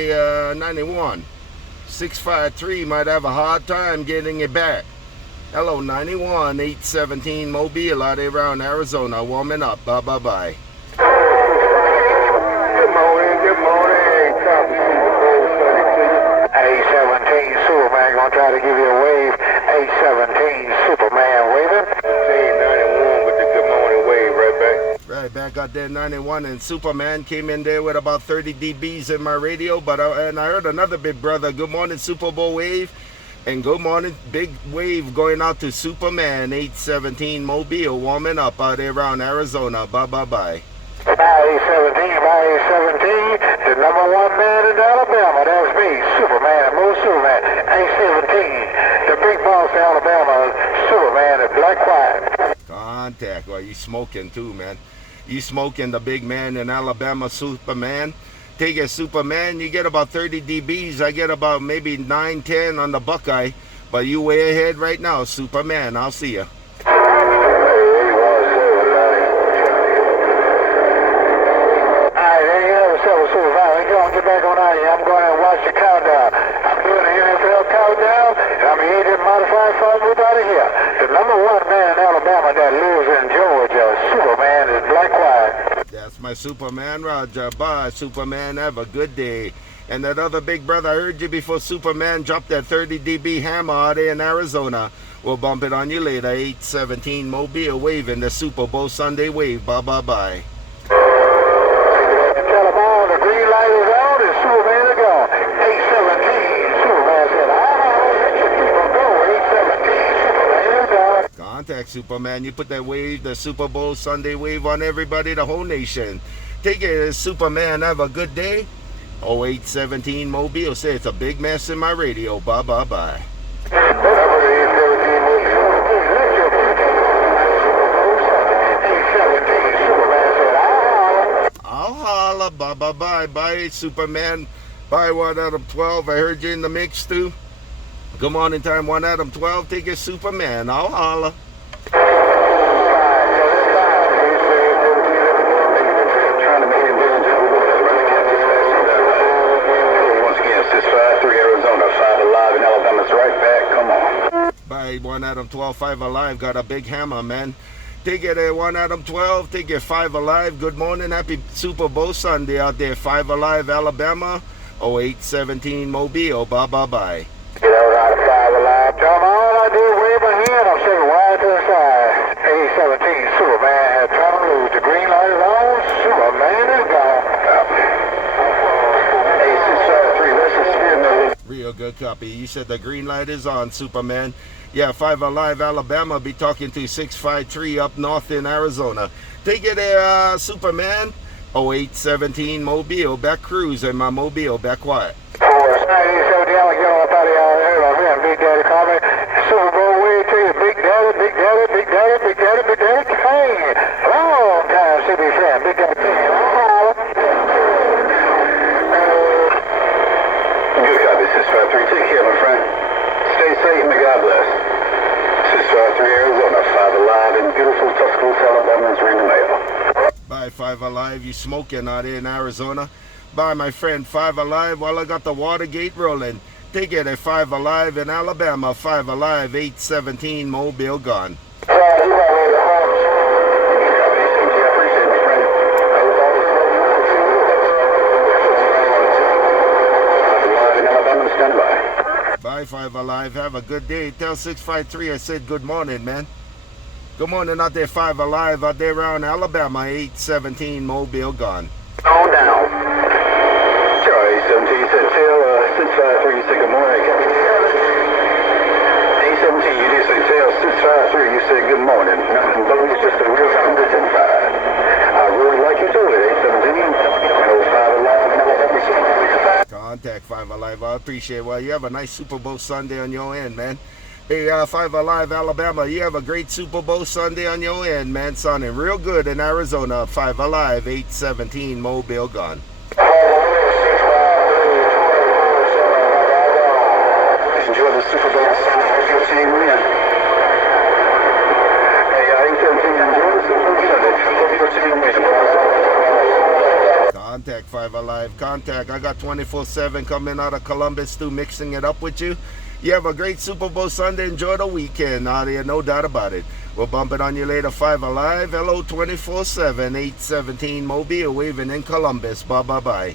Hey, 91. 653 might have a hard time getting it back. Hello, 91, 817 Mobile out there around Arizona. Warming up. Bye-bye. Good morning. A17 Superman gonna try to give you a wave. A17 Superman waving. A91 with the good morning wave right back. Right back out there, 91, and Superman came in there with about 30 dBs in my radio. And I heard another big brother. Good morning, Super Bowl wave. And good morning, big wave going out to Superman, 817 Mobile, warming up out there around Arizona. Bye-bye. By A17, the number one man in Alabama, that's me, Superman, Mo Superman. A17, the big boss of Alabama, Superman, and Black Quiet. Contact. Well, you smoking too, man. You smoking the big man in Alabama, Superman. Take it, Superman, you get about 30 dBs. I get about maybe 9, 10 on the Buckeye. But you way ahead right now, Superman. I'll see ya. Get back on out here. I'm going to watch the countdown. I'm doing the NFL countdown, and I'm here to modify for everybody here. The number one man in Alabama that lives in Georgia, Superman, is Black Quiet. That's my Superman, Roger. Bye, Superman. Have a good day. And that other big brother, I heard you before Superman dropped that 30 dB hammer out there in Arizona. We'll bump it on you later. 817 Mobile waving the Super Bowl Sunday wave. Bye-bye. Contact, Superman. You put that wave, the Super Bowl Sunday wave on everybody, the whole nation. Take it, Superman. Have a good day. 0817 Mobile. Say it's a big mess in my radio. Bye-bye. I'll holla. Bye-bye. Bye, Superman. Bye, 1Adam12. I heard you in the mix, too. Good morning time, 1Adam12. Take it, Superman. I'll holla. Once again, 653 Arizona, 5 alive in Alabama's right back. Come on. Bye, 1Adam12, 5 alive. Got a big hammer, man. Take it, 1Adam12. Take it, 5 alive. Good morning. Happy Super Bowl Sunday out there. 5 alive, Alabama. 0817 Mobile. Bye-bye. Get out of 5 alive. Come on, I do wave my hand. I'm saying wide to the side. A17 Superman has turned to lose. The green light is on. Superman is gone. A653, that's a spearman. Real good copy. You said the green light is on, Superman. Yeah, 5 alive, Alabama. Be talking to 653 up north in Arizona. Take it there, Superman. 0817 Mobile. Back cruising, my Mobile. Back quiet. Big Daddy call me. Super Bowl way to you. Big Daddy, Big Daddy, Big Daddy, Big Daddy, Big Daddy King. Long time CB fan. Big Daddy King. Good copy, 653. Take care, my friend. Stay safe, may God bless. 653 Arizona, 5 alive in beautiful Tuscaloosa, Alabama is ringing the mail. Bye, 5 alive. You smoking out here in Arizona? Bye, my friend. 5 alive. While I got the Watergate rolling. Take it at 5 alive in Alabama. 5 alive, 817 Mobile gone. Bye, 5 alive. Have a good day. Tell 653 I said good morning, man. Good morning out there, 5 alive out there around Alabama. 817 Mobile gone. On down. Charlie, 17 said, tell 653 you say good morning. A17, you did say tell 653 you said good morning. Nothing but it's just a real condition 5. I really like you to it, A17. 5 alive. Contact 5 alive. I appreciate it. Well, you have a nice Super Bowl Sunday on your end, man. Hey, 5 alive, Alabama. You have a great Super Bowl Sunday on your end, man. Sounding real good in Arizona. 5 alive, 817 Mobile gone. Enjoy the Super Bowl Sunday. Hope your team win. Hey, 817, enjoy the Super Bowl Sunday. Hope your team win. Contact 5 Alive. Contact. I got 24/7 coming out of Columbus too, mixing it up with you. You have a great Super Bowl Sunday. Enjoy the weekend. Nadia, no doubt about it. We'll bump it on you later. 5 Alive. Hello, 24/7, 817 Mobile, waving in Columbus. Bye.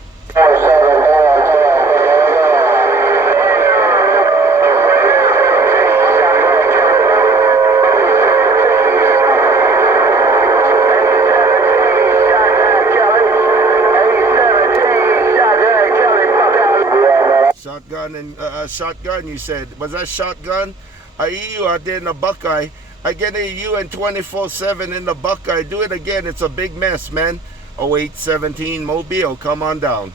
Shotgun and shotgun, you said. Was that shotgun? I hear you out there in the Buckeye. I can hear you and 24/7 in the Buckeye. Do it again. It's a big mess, man. 0817 Mobile. Come on down.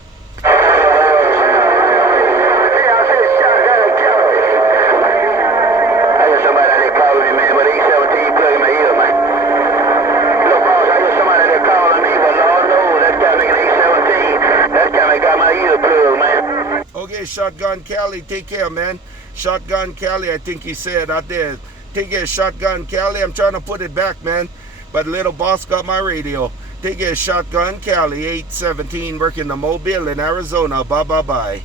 Okay, Shotgun Cali, take care, man. Shotgun Cali, I think he said out there. Take care, Shotgun Cali. I'm trying to put it back, man. But little boss got my radio. Take care, Shotgun Cali, 817, working the Mobile in Arizona. Bye.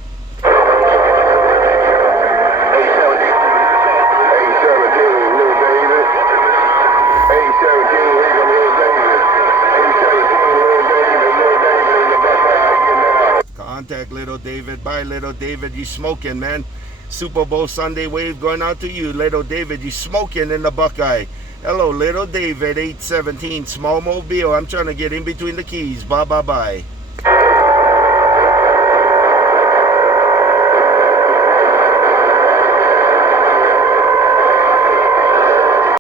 Contact Little David. Bye, Little David. You smoking, man. Super Bowl Sunday wave going out to you, Little David. You smoking in the Buckeye. Hello, Little David, 817 Small Mobile. I'm trying to get in between the keys. Bye.